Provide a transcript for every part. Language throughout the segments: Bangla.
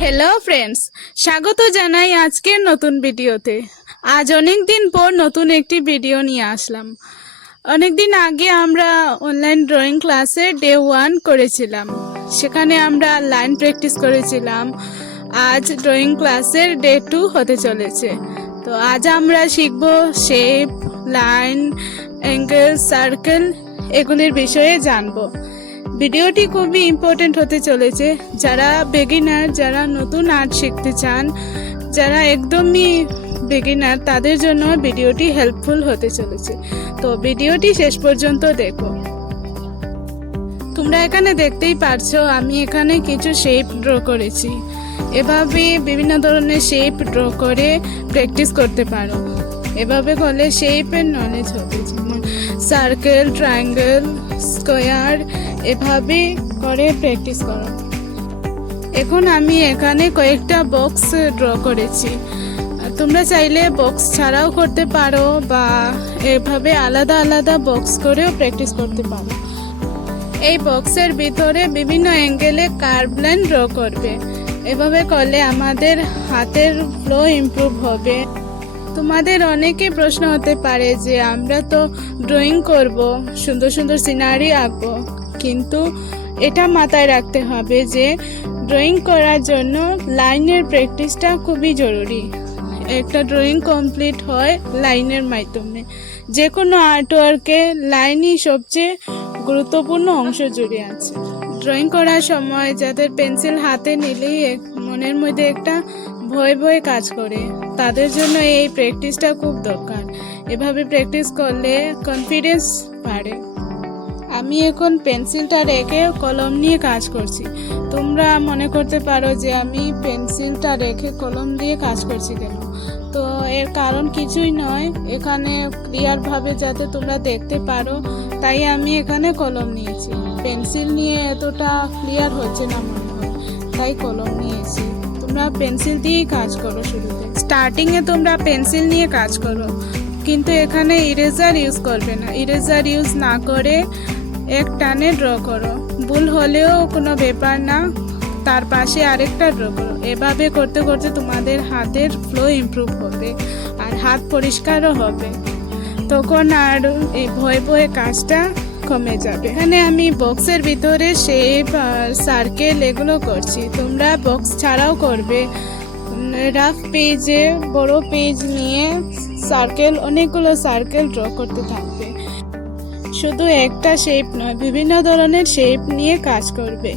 হ্যালো ফ্রেন্ডস, স্বাগত জানাই আজকের নতুন ভিডিওতে। আজ অনেক দিন পর নতুন একটি ভিডিও নিয়ে আসলাম। অনেক দিন আগে আমরা অনলাইন ড্রয়িং ক্লাসে ডে 1 করেছিলাম, সেখানে আমরা লাইন প্র্যাকটিস করেছিলাম। আজ ড্রয়িং ক্লাসের ডে 2 হতে চলেছে। তো আজ আমরা শিখব শেপ, লাইন, অ্যাঙ্গেল, সার্কেল এগুলির বিষয়ে জানবো। ভিডিওটি খুবই ইম্পর্টেন্ট হতে চলেছে। যারা বিগিনার, যারা নতুন আর্ট শিখতে চান, যারা একদমই বিগিনার, তাদের জন্য ভিডিওটি হেল্পফুল হতে চলেছে। তো ভিডিওটি শেষ পর্যন্ত দেখো। তোমরা এখানে দেখতেই পারছো, আমি এখানে কিছু শেপ ড্র করেছি। এভাবে বিভিন্ন ধরনের শেপ ড্র করে প্র্যাকটিস করতে পারো। এভাবে করলে শেপের নলেজ হবে, যেমন সার্কেল, ট্রায়াঙ্গেল, স্কোয়ার, এভাবে করে প্র্যাকটিস করো। এখন আমি এখানে কয়েকটা বক্স ড্র করেছি। তোমরা চাইলে বক্স ছাড়াও করতে পারো বা এভাবে আলাদা আলাদা বক্স করেও প্র্যাকটিস করতে পারো। এই বক্সের ভিতরে বিভিন্ন অ্যাঙ্গেলে কার্ভ লাইন ড্র করবে। এভাবে করলে আমাদের হাতের ফ্লো ইমপ্রুভ হবে। তোমাদের অনেকে প্রশ্ন হতে পারে যে আমরা তো ড্রয়িং করব, সুন্দর সুন্দর সিনারি আঁকবো, কিন্তু এটা মাথায় রাখতে হবে যে ড্রয়িং করার জন্য লাইনের প্র্যাকটিসটা খুবই জরুরি। একটা ড্রয়িং কমপ্লিট হয় লাইনের মাধ্যমে। যে কোনো আর্টওয়ার্কে লাইনই সবচেয়ে গুরুত্বপূর্ণ অংশ জুড়ে আছে। ড্রয়িং করার সময় যাদের পেন্সিল হাতে নিলেই মনের মধ্যে একটা ভয় ভয় কাজ করে, তাদের জন্য এই প্র্যাকটিসটা খুব দরকার। এভাবে প্র্যাকটিস করলে কনফিডেন্স বাড়ে। আমি এখন পেন্সিলটা রেখে কলম নিয়ে কাজ করছি। তোমরা মনে করতে পারো যে আমি পেন্সিলটা রেখে কলম দিয়ে কাজ করছি কেন? তো এর কারণ কিছুই নয়, এখানে ক্লিয়ারভাবে যাতে তোমরা দেখতে পারো তাই আমি এখানে কলম নিয়েছি। পেন্সিল নিয়ে এতটা ক্লিয়ার হচ্ছে না মনে হয়, তাই কলম নিয়েছি। তোমরা পেন্সিল দিয়েই কাজ করো। শুরুতে স্টার্টিংয়ে তোমরা পেন্সিল নিয়ে কাজ করো, কিন্তু এখানে ইরেজার ইউজ করবে না। ইরেজার ইউজ না করে এক টানে ড্র করো। ভুল হলেও কোনো ব্যাপার না, তার পাশে আরেকটা ড্র করো। এভাবে করতে করতে তোমাদের হাতের ফ্লো ইমপ্রুভ হবে আর হাত পরিষ্কারও হবে। তখন আর এই ভয়ে ভয়ে কাজটা কমে যাবে। এখানে আমি বক্সের ভিতরে শেপ আর সার্কেল এগুলো করছি। তোমরা বক্স ছাড়াও করবে। রাফ পেজে বড় পেজ নিয়ে সার্কেল, অনেকগুলো সার্কেল ড্র করতে থাকবে। শুধু একটা শেপ নয়, বিভিন্ন ধরনের শেপ নিয়ে কাজ করবে।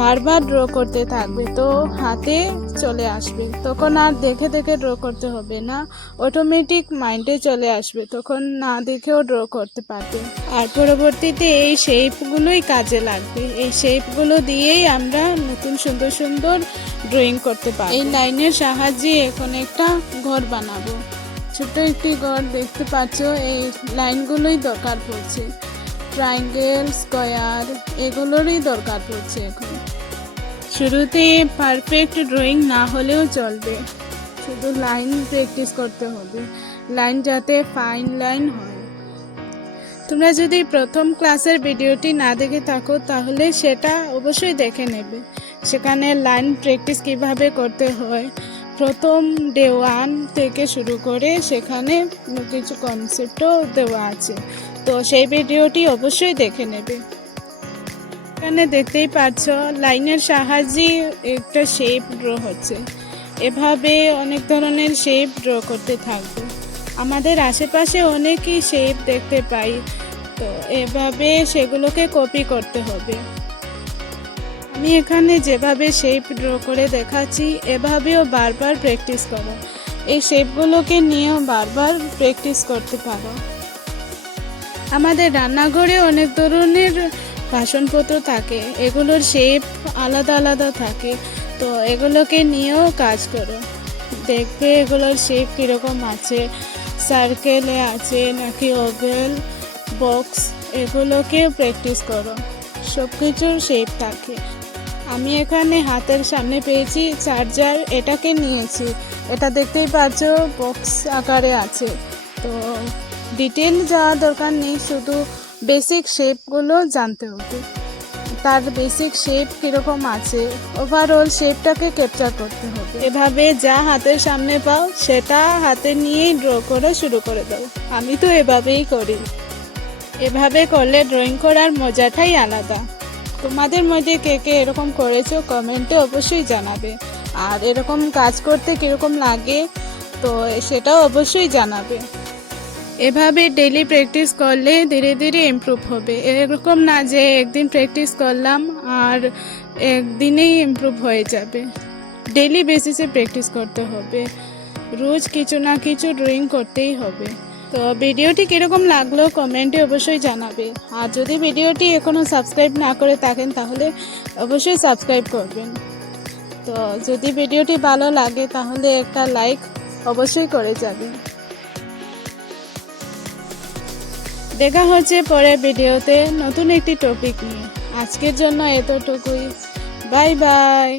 বারবার ড্র করতে থাকবে, তো হাতে চলে আসবে। তখন আর দেখে দেখে ড্র করতে হবে না, অটোমেটিক মাইন্ডে চলে আসবে। তখন না দেখেও ড্র করতে পারবে। আর পরবর্তীতে এই শেপগুলোই কাজে লাগবে। এই শেপগুলো দিয়েই আমরা নতুন সুন্দর সুন্দর ড্রয়িং করতে পারবো। এই লাইনের সাহায্যে এখন একটা ঘর বানাবো। ছোট্ট একটি ঘর দেখতে পাচ্ছ। এই লাইনগুলোই দরকার পড়ছে। ট্রায়াঙ্গেল, স্কোয়ার এগুলোরই দরকার পড়ছে এখন। শুরুতে পারফেক্ট ড্রয়িং না হলেও চলবে, শুধু লাইন প্র্যাকটিস করতে হবে। লাইন যাতে ফাইন লাইন হয়। তোমরা যদি প্রথম ক্লাসের ভিডিওটি না দেখে থাকো তাহলে সেটা অবশ্যই দেখে নেবে। সেখানে লাইন প্র্যাকটিস কিভাবে করতে হয় প্রথম ডে 1 থেকে শুরু করে সেখানে কিছু কনসেপ্টও দেওয়া আছে। তো সেই ভিডিওটি অবশ্যই দেখে নেবে। এখানে দেখতেই পাচ্ছ লাইনের সাহায্যে একটা শেপ ড্র হচ্ছে। এভাবে অনেক ধরনের শেপ ড্র করতে থাকবে। আমাদের আশেপাশে অনেকই শেপ দেখতে পাই, তো এভাবে সেগুলোকে কপি করতে হবে। আমি এখানে যেভাবে শেপ ড্র করে দেখাচ্ছি এভাবেও বারবার প্র্যাকটিস করো। এই শেপগুলোকে নিয়েও বারবার প্র্যাকটিস করতে পারো। আমাদের রান্নাঘরে অনেক ধরনের বাসনপত্র থাকে, এগুলোর শেপ আলাদা আলাদা থাকে। তো এগুলোকে নিয়েও কাজ করো, দেখবে এগুলোর শেপ কীরকম আছে, সার্কেলে আছে নাকি ওভেল, বক্স, এগুলোকেও প্র্যাকটিস করো। সব কিছুর শেপ থাকে। আমি এখানে হাতের সামনে পেয়েছি চার্জার, এটাকে নিয়েছি। এটা দেখতেই পাচ্ছ বক্স আকারে আছে। তো ডিটেল যাওয়ার দরকার নেই, শুধু বেসিক শেপগুলো জানতে হবে। তার বেসিক শেপ কীরকম আছে, ওভারঅল শেপটাকে ক্যাপচার করতে হবে। এভাবে যা হাতের সামনে পাও সেটা হাতে নিয়েই ড্র করা শুরু করে দাও। আমি তো এভাবেই করি। এভাবে করলে ড্রয়িং করার মজাটাই আলাদা। তোমাদের মধ্যে কে কে এরকম করেছো কমেন্টে অবশ্যই জানাবে। আর এরকম কাজ করতে কীরকম লাগে তো সেটাও অবশ্যই জানাবে। এভাবে ডেইলি প্র্যাকটিস করলে ধীরে ধীরে ইমপ্রুভ হবে। এরকম না যে একদিন প্র্যাকটিস করলাম আর একদিনেই ইমপ্রুভ হয়ে যাবে। ডেইলি বেসিসে প্র্যাকটিস করতে হবে, রোজ কিছু না কিছু ড্রয়িং করতেই হবে। তো ভিডিওটি কীরকম লাগলো কমেন্টে অবশ্যই জানাবে। আর যদি ভিডিওটি এখনও সাবস্ক্রাইব না করে থাকেন তাহলে অবশ্যই সাবস্ক্রাইব করবেন। তো যদি ভিডিওটি ভালো লাগে তাহলে একটা লাইক অবশ্যই করে যাবেন। দেখা হচ্ছে পরের ভিডিওতে নতুন একটি টপিক নিয়ে। আজকের জন্য এতটুকুই। Bye bye.